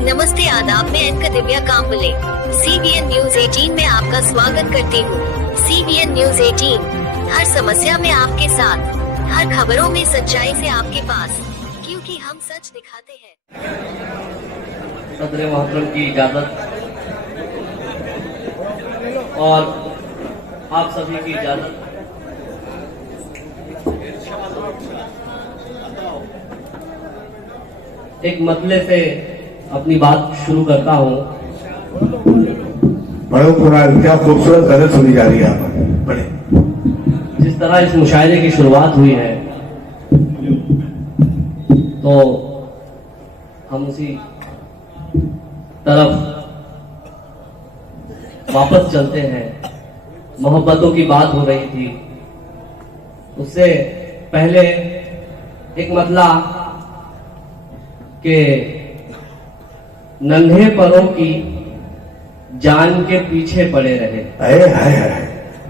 नमस्ते आदाब, मैं anchor Divya Kamble CBN news 18 में आपका स्वागत करती हूँ। CBN न्यूज 18 हर समस्या में आपके साथ, हर खबरों में सच्चाई से आपके पास, क्योंकि हम सच दिखाते हैं। सदर मोहतरम की इजाजत और आप सभी की इजाजत, एक मतले से अपनी बात शुरू करता हूँ। बड़े कुरान, क्या खूबसूरत गजल सुनी जा रही है आप बड़े। जिस तरह इस मुशायरे की शुरुआत हुई है तो हम उसी तरफ वापस चलते हैं। मोहब्बतों की बात हो रही थी, उससे पहले एक मतला के नन्हे परों की जान के पीछे पड़े रहे।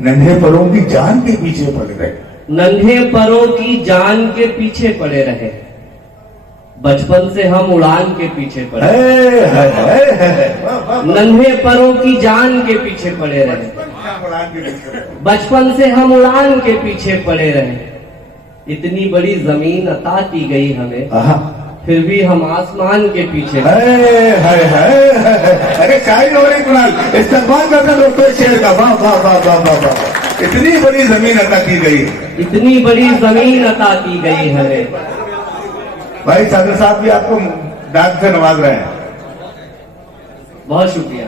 नन्हे परों की जान के पीछे पड़े रहे। नन्हे परों की जान के पीछे पड़े रहे, बचपन से हम उड़ान के पीछे पड़े। नन्हे परों की जान के पीछे पड़े रहे, बचपन से हम उड़ान के पीछे पड़े रहे। इतनी बड़ी जमीन अता की गई हमें, फिर भी हम आसमान के पीछे। अरे शायरी हो रही कुणाल, इस्तेमाल करता दोस्तों शेर का। वाह वाह वाह वाह वाह वाह। इतनी बड़ी जमीन अता की गई, इतनी बड़ी जमीन अता की गई हमें। भाई सदर साहब भी आपको दाद से नवाज रहे हैं। बहुत शुक्रिया।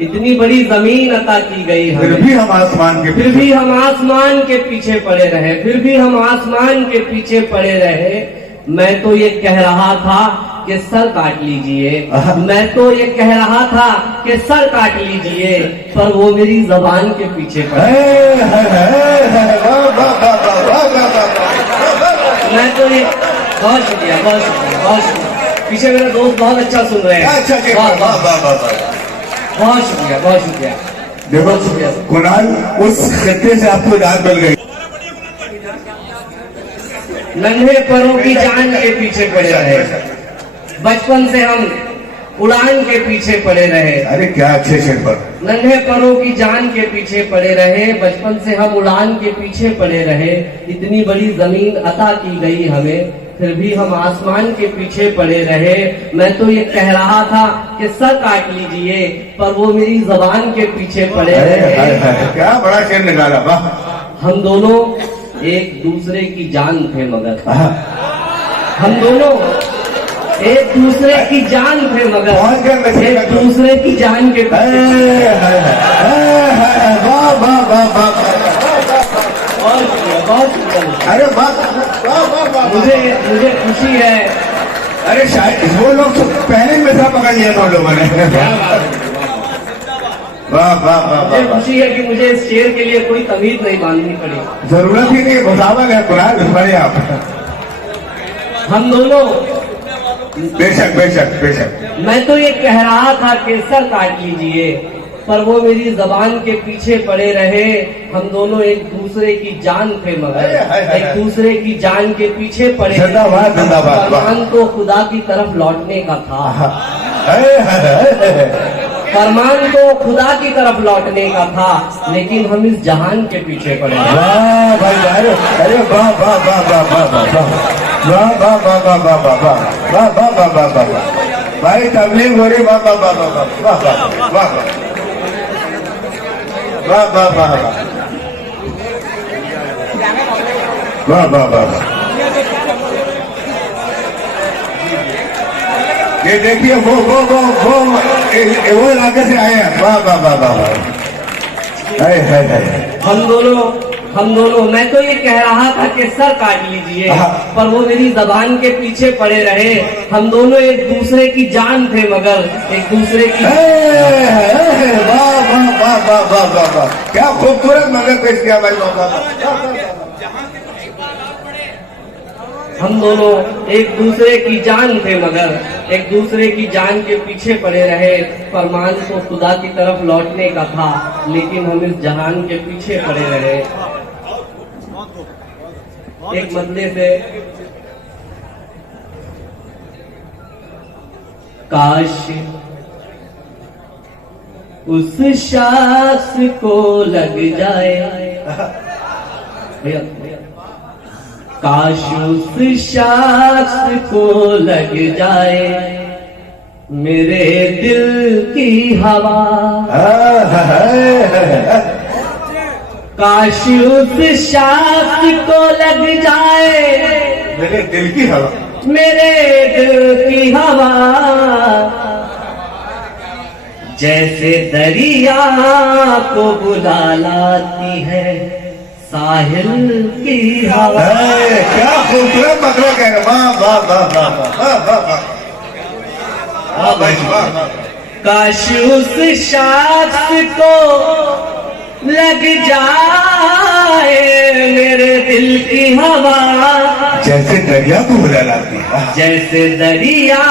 इतनी बड़ी जमीन अता की गई हमें, फिर भी हम आसमान के फिर भी हम आसमान के पीछे पड़े रहे, फिर भी हम आसमान के पीछे पड़े रहे। मैं तो ये कह रहा था कि सर काट लीजिए, मैं तो ये कह रहा था कि सर काट लीजिए, पर वो मेरी जबान के पीछे पड़े। मैं तो ये बहुत शुक्रिया, बहुत शुक्रिया, बहुत शुक्रिया। पीछे मेरे दोस्त बहुत अच्छा सुन रहे हैं। बहुत शुक्रिया, बहुत शुक्रिया। देखो शुक्रिया कुणाल, उस खत्ते से आपको याद मिल गई। नन्हे परों की जान के पीछे पड़े रहे, बचपन से हम उड़ान के पीछे पड़े रहे। अरे क्या अच्छे शेर पर। नन्हे परों की जान के पीछे पड़े रहे, बचपन से हम उड़ान के पीछे पड़े रहे। इतनी बड़ी जमीन अता की गई हमें, फिर भी हम आसमान के पीछे पड़े रहे। मैं तो ये कह रहा था कि सर काट लीजिए, पर वो मेरी जबान के पीछे पड़े रहे। क्या बड़ा शेर निकाला। वाह। हम दोनों एक दूसरे की जान थे, मगर हम दोनों एक दूसरे की जान थे, मगर एक दूसरे की जान के पीछे। अरे वाह, मुझे खुशी है। अरे शायद वो लोग तो पहले में था, पकड़ लिया था लोगों ने। वाह वाह वाह। मुझे खुशी है कि मुझे इस शेर के लिए कोई तमीज नहीं बांधनी पड़ी। जरूरत ही नहीं, मुसावल है कुरान पढ़े आप। हम दोनों बेशक बेशक बेशक। मैं तो ये कह रहा था कि सर काट लीजिए, पर वो मेरी जबान के पीछे पड़े रहे। हम दोनों एक दूसरे की जान थे, मगर एक दूसरे की जान के पीछे पड़े। जिंदाबाद जिंदाबाद। फरमान तो खुदा की तरफ लौटने का था, फरमान तो खुदा की तरफ लौटने का था, लेकिन हम इस जहान के पीछे पड़े। वाह भाई, अरे वाह वाह वाह वाह वाह वाह वाह वाह वाह वाह वाह वाह वाह वाह वाह वाह वाह वाह। भाई तबलीग हो रही। वाह वाह वाह वाह वाह वाह वाह वाह वाह वाह वाह वाह वाह। ये देखिए वो इलाके से आए हैं। वाह वाह वाह वाह वाह। हम दोनों मैं तो ये कह रहा था कि सर काट लीजिए, पर वो मेरी जबान के पीछे पड़े रहे। हम दोनों एक दूसरे की जान थे, मगर एक दूसरे की। वाह वाह वाह वाह वाह वाह वाह। क्या खूबसूरत मगर पेश किया भाई। वाह। हम दोनों एक दूसरे की जान थे, मगर एक दूसरे की जान के पीछे पड़े रहे। फरमान तो खुदा की तरफ लौटने का था, लेकिन हम इस जहान के पीछे पड़े रहे। एक मतले से काश उस शख्स को लग जाए भैया, काश उस शख्स को लग जाए मेरे दिल की हवा, काश उस शख्स को लग जाए मेरे दिल की हवा, मेरे दिल की हवा, जैसे दरिया को बुला लाती है साहिल की हवा। क्या खूबसूरत मतलब कह रहे, वाह वाह वाह वाह वाह वाह वाह भाई वाह। काश उस शख्स को लग जाए मेरे दिल की हवा, जैसे दरिया को बुला लाती है, जैसे दरिया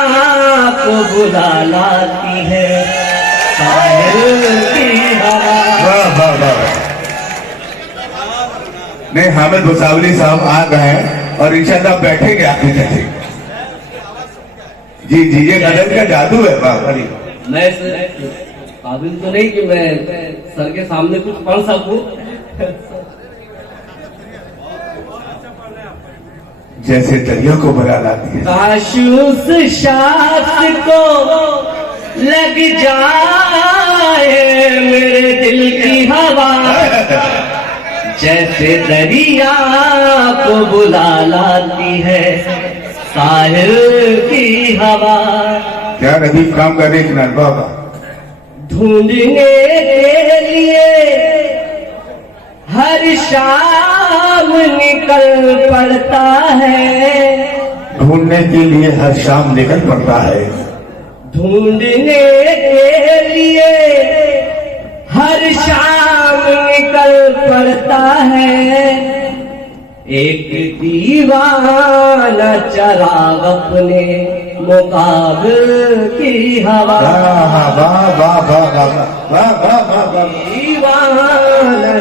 को बुला लाती है साहिल की हवा। वाह वाह वाह। नहीं, हामिद भुसावली साहब आ गए हैं और इंशाल्लाह बैठेंगे आपके जैसे। जी जी, ये गजल का जादू है। वाह अरे, मैं काबिल तो नहीं कि मैं सर के सामने कुछ पढ़ सकूं। जैसे दरिया को बुला लाती है, काश उस शख्स को लग जाए मेरे दिल की हवा, जैसे दरिया को बुला लाती है साहिल की हवा। क्या नदीफ काम कर रहे किनार बाबा। ढूंढने के लिए हर शाम निकल पड़ता है, ढूंढने के लिए हर शाम निकल पड़ता है, ढूंढने के लिए हर शाम निकल पड़ता है, एक दीवाना चराग अपने मुकाबिल की हवा। वाह वाह वाह वाह वाह वाह वाह वाह वाह। दीवाना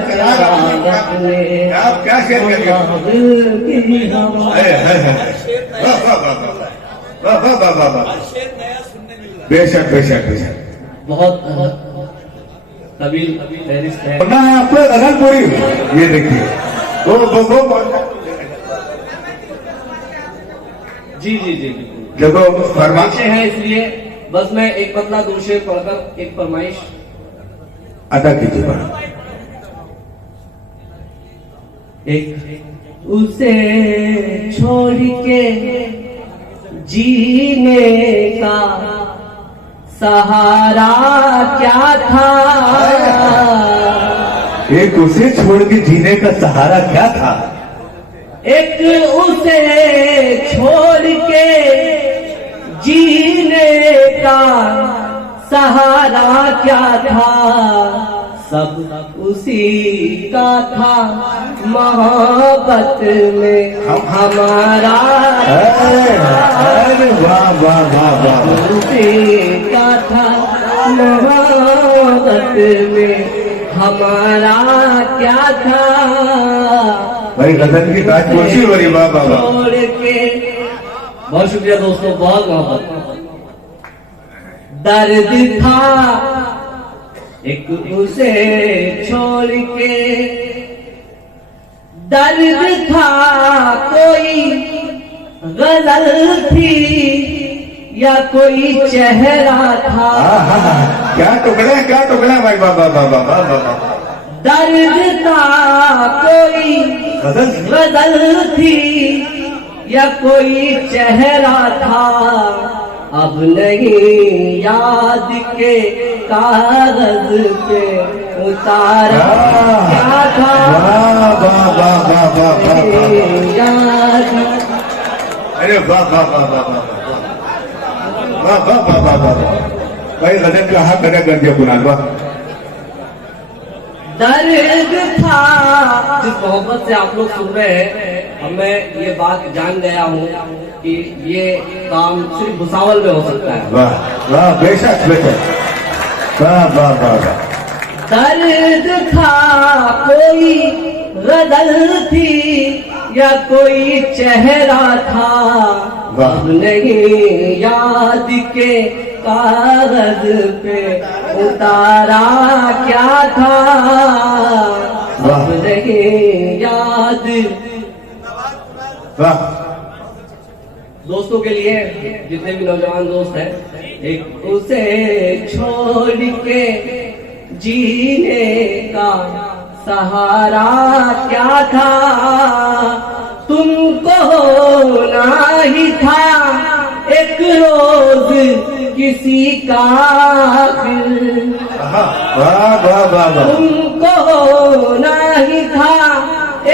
चराग अपने आप क्या शेर कर रहे हो? मुकाबिल की हवा। वाह वाह वाह वाह वाह वाह वाह वाह। बेशक बेशक बेशक। बहुत तबील फहरिस्त है। ना आपको गजल पूरी, ये देखिए वो जी जी जी देखो फरमाइश फरमाइशें हैं, इसलिए बस मैं एक पतला दो शेर पढ़कर एक फरमाइश अदा कीजिए। एक उसे छोड़ के जीने का सहारा क्या था, एक उसे छोड़ के जीने का सहारा क्या था, एक उसे छोड़ के जीने का सहारा क्या था, सब उसी का था मोहब्बत में हमारा। अरे वाह वाह वाह वाह। उसी का था मोहब्बत में हमारा क्या था, भाई गजल की ताजपोशी हो रही। वाह वाह वाह। छोड़ के। बहुत शुक्रिया दोस्तों, बहुत मोहब्बत। दर्द था एक उसे छोड़ के, दर्द था कोई गजल थी या कोई चेहरा था, क्या टुकड़ा भाई। वाह वाह वाह वाह वाह वाह। दर्द था कोई गजल थी या कोई चेहरा था, अब नहीं याद के कागज पे उतारा क्या था। वाह वाह वाह वाह वाह वाह। याद अरे वाह वाह वाह वाह वाह वाह वाह वाह वाह वाह। भाई गजल का हक अदा कर दिया कुणाल। वाह। दर्द था जिस मोहब्बत से आप लोग सुन रहे हैं, अब मैं ये बात जान गया हूँ कि ये काम सिर्फ भुसावल में हो सकता है। वाह वाह बेशक बेशक। वाह वाह वाह वाह। दर्द था कोई गजल थी या कोई चेहरा था, अब नहीं याद के कागज पे उतारा क्या था, अब नहीं याद। वाह। दोस्तों के लिए, जितने भी नौजवान दोस्त हैं, एक उसे छोड़ के जीने का सहारा क्या था, तुमको होना ही था एक रोज किसी का दिल। वाह वाह वाह वाह। तुमको होना ही था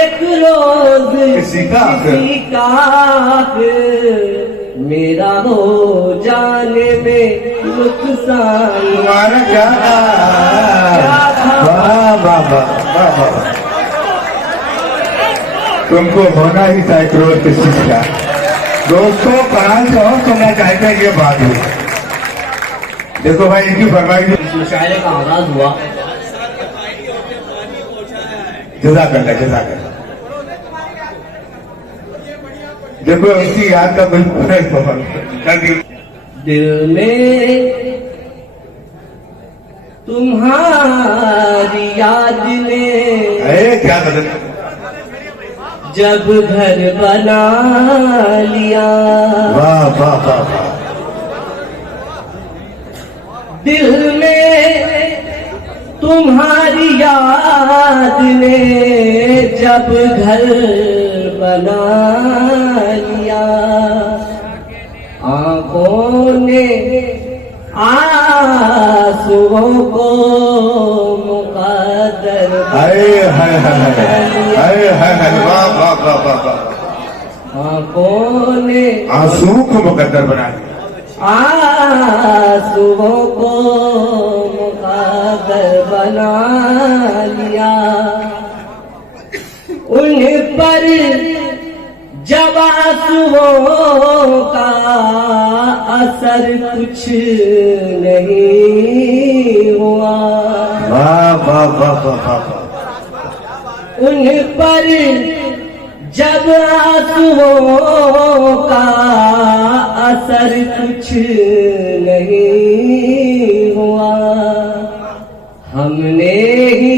एक रोज किसी का दिल। मेरा हो जाने में नुकसान तुम्हारा क्या था? वाह वाह वाह वाह। तुमको होना ही था एक रोज किसी का। दोस्तों कराल से और सुनना चाहते हैं ये बात हुई। देखो भाई इनकी फरमाइश इस मुशायरे का आगाज हुआ। जज़ाकल्लाह जज़ाकल्लाह। देखो इनकी याद का कोई दिल में तुम्हारी याद ने क्या बदल जब घर बना लिया, वाह वाह वाह वाह। दिल में तुम्हारी याद ने जब घर बना लिया, आंखों ने आंसुओं को मुकद्दर वाह वाह वाह वाह वाह। आंखों ने आंसू को मुकद्दर बना दिया, आंसुओं को मुकद्दर बना लिया। उन पर जब आंसुओं का असर कुछ नहीं हुआ, वाह वाह वाह वाह वाह। उन पर जब आंसुओं का असर कुछ नहीं हुआ, हमने ही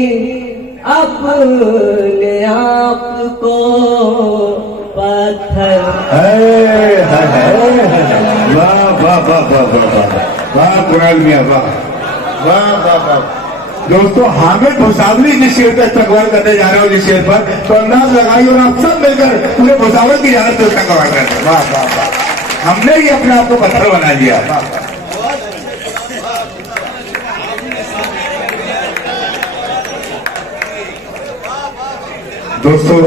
अपने आप को पत्थर। वाह वाह वाह वाह वाह वाह वाह कुरान मियां वाह वाह वाह वाह। दोस्तों हामिद भुसावली जिस शेर का इस्तकबाल करने जा रहे हो जिस शेर पर, तो अंदाज लगाइए और आप सब मिलकर पूरे भुसावल की जानत से इस्तकबाल करते हैं। वाह वाह वाह। हमने ही अपने आप को पत्थर बना लिया। दोस्तों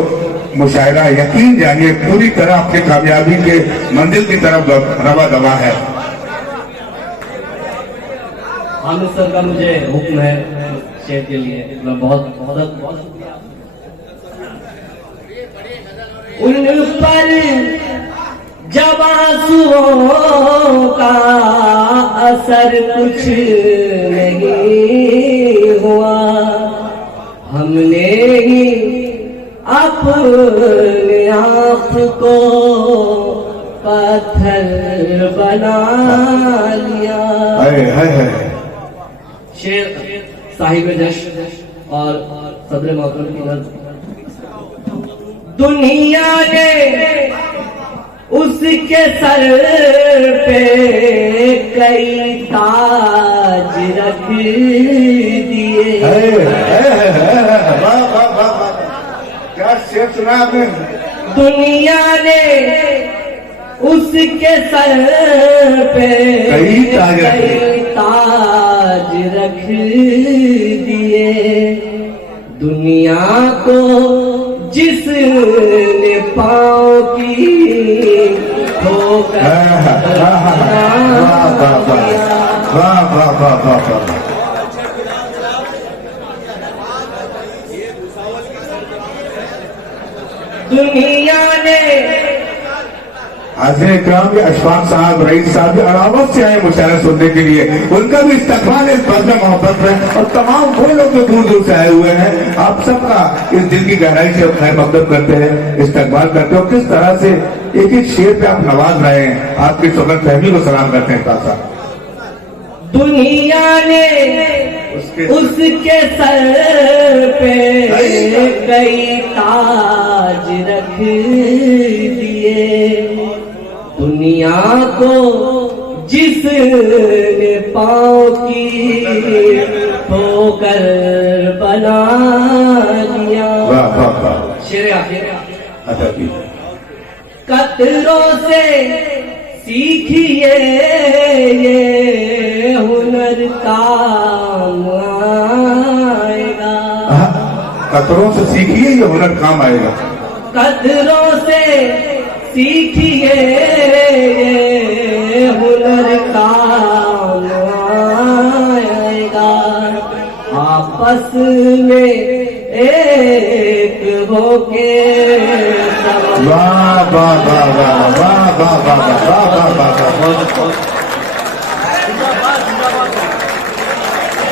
मुशायरा यकीन जानिए पूरी तरह आपके कामयाबी के मंजिल की तरफ रवा दवा है। हामिद सर का मुझे हुक्म है शेर के लिए, मैं बहुत बहुत बहुत उन पर जब आंसुओं का असर कुछ नहीं हुआ, हमने ही अपने आप को पत्थर बना लिया। शेर साहिब जश्न और सदर मोहतरम की नज़्म। दुनिया ने उसके सर पे कई ताज रख दिए। क्या शेर सुना आपने? दुनिया ने उसके सर पे कई ताज रख दिए। दुनिया को जिसने पाँव की ठोकर वाह वाह वाह वाह। दुनिया ने हाज़िर इकराम ये अशफाक साहब रईस साहब अरावत से आए मुशायरा सुनने के लिए, उनका भी इस्तकबाल इस बज़्म मोहब्बत में, और तमाम वो लोग जो दूर दूर से आए हुए हैं, आप सबका इस दिल की गहराई से खैर मकदम करते हैं, इस्तकबाल करते हो। किस तरह से एक एक शेर पे आप नवाज रहे हैं, आपकी सुगत फहमी को सलाम करते हैं। दुनिया ने उसके सर पे कई ताज रख दिए। दुनिया को जिसने पाँव की ठोकर बना दिया। शेर कतरों से सीखिए ये हुनर काम आएगा। कतरों से सीखिए ये हुनर काम आएगा। कतरों से सीखिए ये हुनर काम आएगा। आपस में एक होके वाह वाह वाह वाह वाह वाह वाह वाह वाह वाह।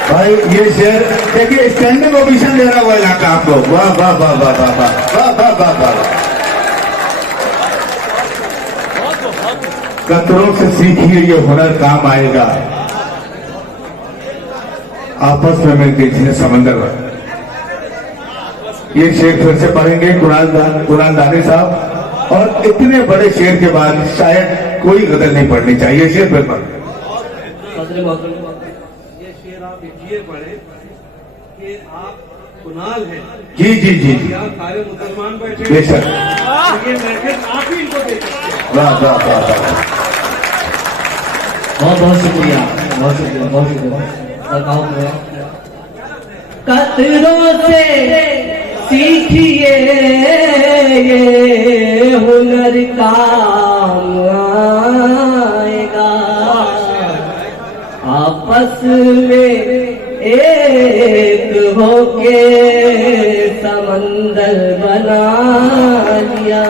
भाई ये शेर देखिए, स्टैंडिंग ओवेशन दे रहा हुआ इलाका आपको। वाह वाह वाह वाह वाह वाह वाह वाह वाह वाह। कतरों से सीखिए ये हुनर काम आएगा। आपस में मिलकर जिन्हें समंदर बना। ये शेर फिर से पढ़ेंगे कुरान दानी साहब। और इतने बड़े शेर के बाद शायद कोई गजल नहीं पढ़नी चाहिए। शेर फिर पढ़। ये शेर आप इसलिए पढ़े कि आप कुनाल हैं। जी जी जी जी। यहाँ सारे मुसलमान बैठे। बेशक। ये मैसेज आप ही इनको दे सकते हैं। वाह वाह वाह वाह। बहुत बहुत शुक्रिया, बहुत शुक्रिया, बहुत शुक्रिया। कतरों से सीखिए ये हुनर काम आएगा। आपस में एक होके समंदर बना लिया।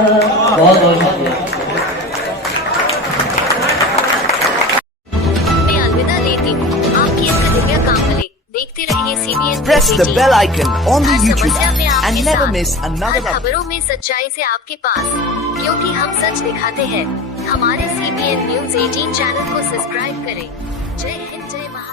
बहुत बहुत शुक्रिया। मैं अलविदा लेती हूँ। आपकी इसका दिव्या कांबले देखते रहिए CBN Press the bell icon on the her YouTube समस्या में app आपके and never साथ, miss another हर update. खबरों में सच्चाई से आपके पास, क्योंकि हम सच दिखाते हैं। हमारे CBN News 18 चैनल को सब्सक्राइब करें। जय हिंद, जय महाराष्ट्र।